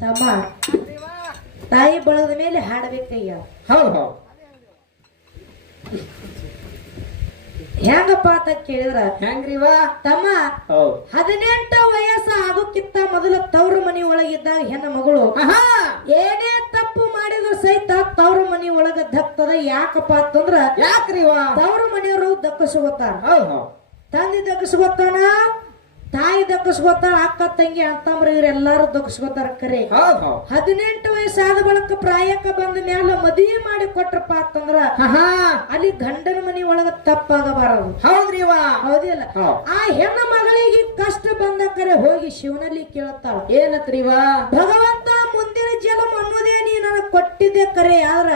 ತಮ್ಮ ತಾಯಿ ಬಳದ ಮೇಲೆ ಹಾಡಬೇಕಯ್ಯ ಹೌದು ಹೌದು. ಹೆಂಗಪ್ಪ ಅಂತ ಕೇಳಿದ್ರ? ಹೆಂಗ್ರಿವಾ ತಮ್ಮ ಹೌದು. ಹದಿನೆಂಟು ವಯಸ್ಸ ಆಗೋಕ್ಕಿಂತ ಮೊದಲು ತವ್ರ ಮನಿ ಒಳಗಿದ್ದಾಗ ಹೆಣ್ಣ ಮಗಳು ಏನೇ ತಪ್ಪು ಮಾಡಿದ್ರು ಸಹಿತ ತವ್ರ ಮನಿ ಒಳಗ ದಕ್ತದ ಯಾಕಪ್ಪ ಅಂತಂದ್ರ ಯಾಕ್ರಿವಾ ತವ್ರ ಮನೆಯವರು ದಕ್ಕಸ್ಕೊತಾರ ತಂದೆ ದಕ್ಕಸ್ಕೊತಾನ ತಾಯಿ ದಕ್ಕಸ್ಕೊತಾನ ಅಕ್ಕ ತಂಗಿ ಅಂತಂಬ್ರ ಇವ್ರೆಲ್ಲಾರು ದಕ್ಕಿಸ್ಕೋತಾರ ಕರೆ. ಹೌದು ಹೌದು. ಹದಿನೆಂಟು ವಯಸ್ಸಾದ ಬಳಕ ಪ್ರಾಯಕ್ಕ ಬಂದ ಮ್ಯಾಲ ಮದುವೆ ಮಾಡಿ ಕೊಟ್ರಪ್ಪ ಅಂತಂದ್ರ ಅಲ್ಲಿ ಗಂಡನ ಮನಿ ಒಳಗ ತಪ್ಪಾಗಬಾರದು. ಹೌದ್ರೀವಾ ಹೌದಿಲ್ಲ ಆ ಹೆಣ್ಣ ಮಗಳಿಗೆ ಕಷ್ಟ ಬಂದ ಕರೆ ಹೋಗಿ ಶಿವನಲ್ಲಿ ಕೇಳ್ತಾಳ. ಏನತ್ರಿವ ಭಗವಂತ ಮುಂದಿನ ಜನ್ಮ ಅನ್ನೋದೇ ನೀ ನನಗೆ ಕೊಟ್ಟಿದ್ದೆ ಕರೆ ಆದ್ರ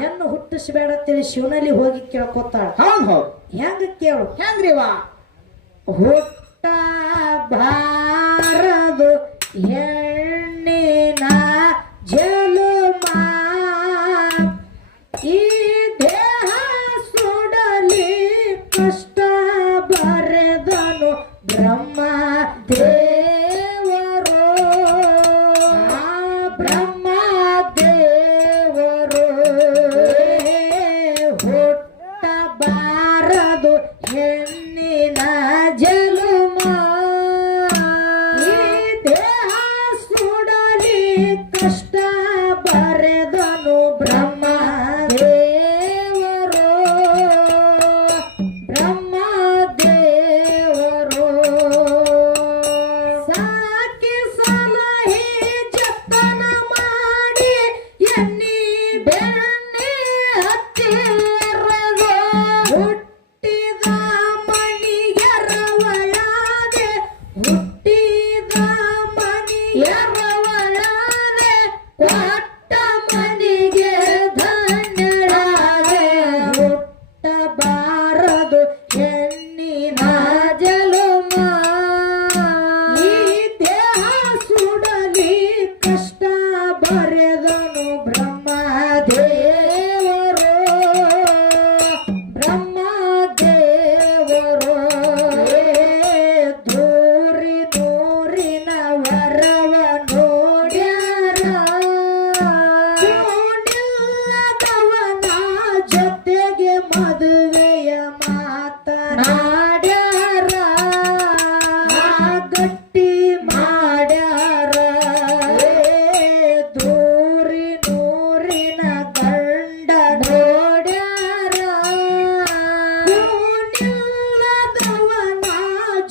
ಹೆಣ್ಣು ಹುಟ್ಟಿಸ್ಬೇಡ ಅಂತೇಳಿ ಶಿವನಲ್ಲಿ ಹೋಗಿ ಕೇಳ್ಕೊತಾಳ. ಹೌದು ಹೌದು. ಹೆಂಗ ಕೇಳು? ಹೆಂಗ್ರಿವಾ ಹುಟ್ಟ parado y. Para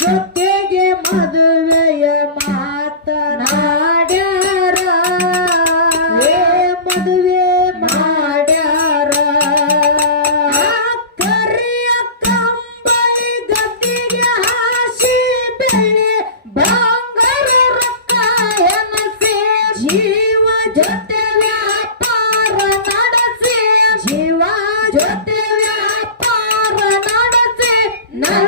ಜೊತೆಗೆ ಮದುವೆಯ ಮಾತನಾಡ್ಯಾರ ಏ ಮದುವೆ ಮಾಡ್ಯಾರ ಕರಿಯ ಕಂಬಳಿ ಗದ್ದಿಗೆ ಹಾಸಿ ಬೆಳೆ ಬಂಗಾರ ರೊಕ್ಕ ಎನಸಿ ಜೀವ ಜೊತೆ ವ್ಯಾಪಾರ ನಡೆಸಿ ಜೀವ ಜೊತೆ ವ್ಯಾಪಾರ ನಡೆಸಿ ನನ್ನ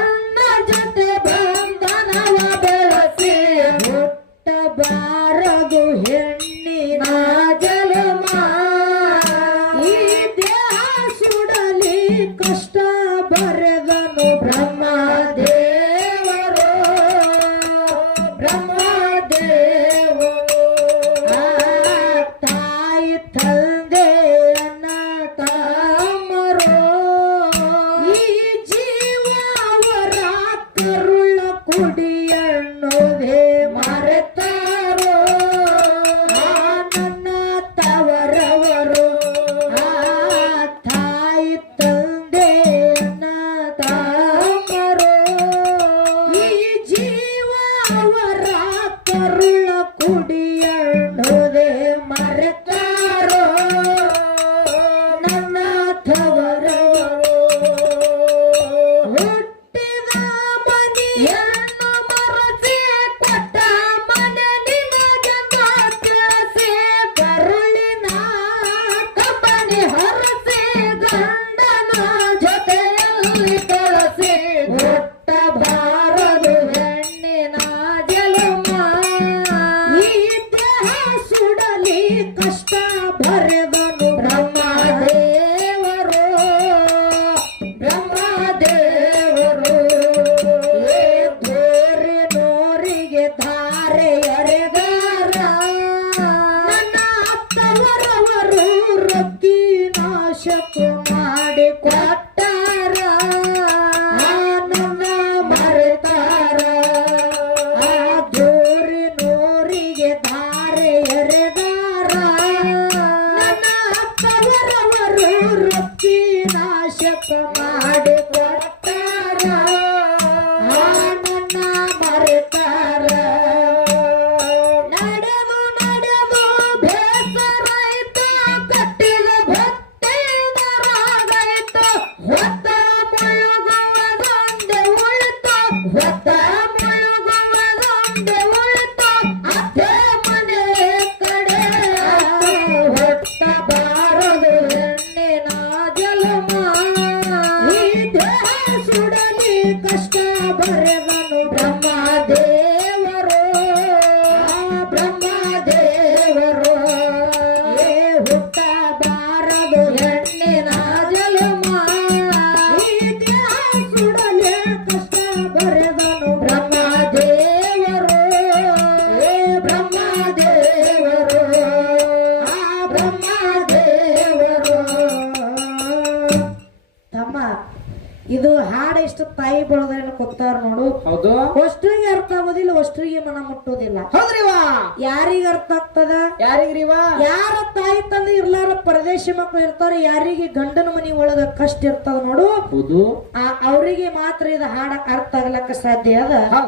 Hello, ನಾಶಕ ಮಾಡಿ don't. ಎಷ್ಟು ತಾಯಿ ಬಳದ್ರೇನು ಕೊತ್ತಾರ ನೋಡು. ಹೌದು. ಅಷ್ಟ್ರಿಗೆ ಅರ್ಥ ಆಗೋದಿಲ್ಲ ಅಷ್ಟ್ರಿಗೆ ಮನ ಮುಟ್ಟೋದಿಲ್ಲ. ಹೌದ್ರಿವಾ? ಯಾರಿಗ ಅರ್ಥ ಆಗ್ತದ? ಯಾರಿಗ್ರಿವಾ? ಯಾರ ತಾಯಿ ತಂದೆ ಇರ್ಲಾರ ಪರದೇಶಿ ಮಕ್ಕಳು ಇರ್ತಾರ ಯಾರಿಗೆ ಗಂಡನ ಮನಿ ಒಳಗ ಕಷ್ಟ ಇರ್ತದ ನೋಡು. ಹೌದು. ಆ ಅವರಿಗೆ ಮಾತ್ರ ಇದು ಹಾಡ ಅರ್ಥ ಆಗ್ಲಕ್ಕ ಸಾಧ್ಯ ಅದ.